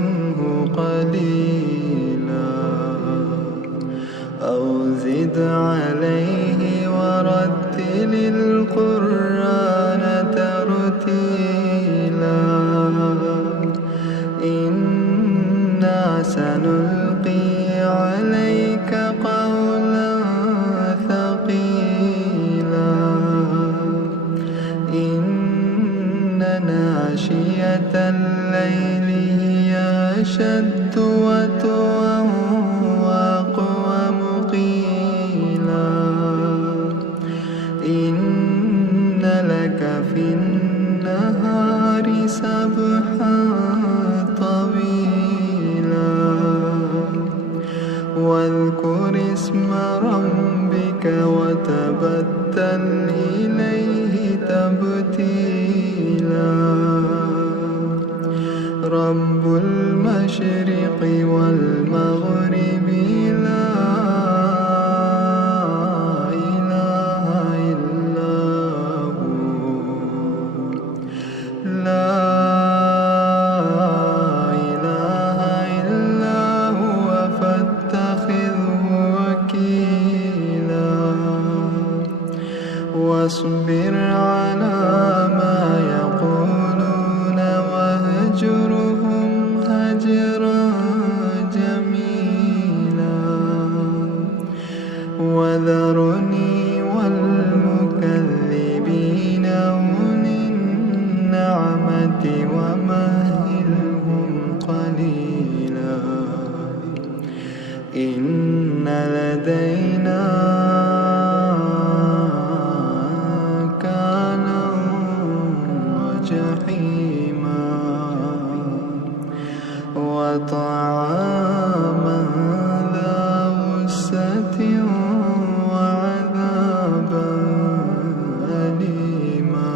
منه قليلا أو زد عليه ورتل القرآن ترتيلا إنا سنلقي عليك قولا ثقيلا إن ناشئة الليل هي أشد وطئا وأقوم قيلا إن لك في النهار سبحا طويلا واذكر اسم ربك وتبتل إليه تبتيلا رب المشرق والمغرب لا إله إلا هو لا إله إلا هو فاتخذه وكيلا واصبر على ما يقولون واهجرهم هجرا جميلا وذرني والمكذبين أولي النعمة ومهلهم قليلا إن لدينا أنكالا وجحيما وطعاما ذا غصة وعذابا أليما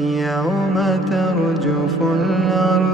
يوم ترجف الأرض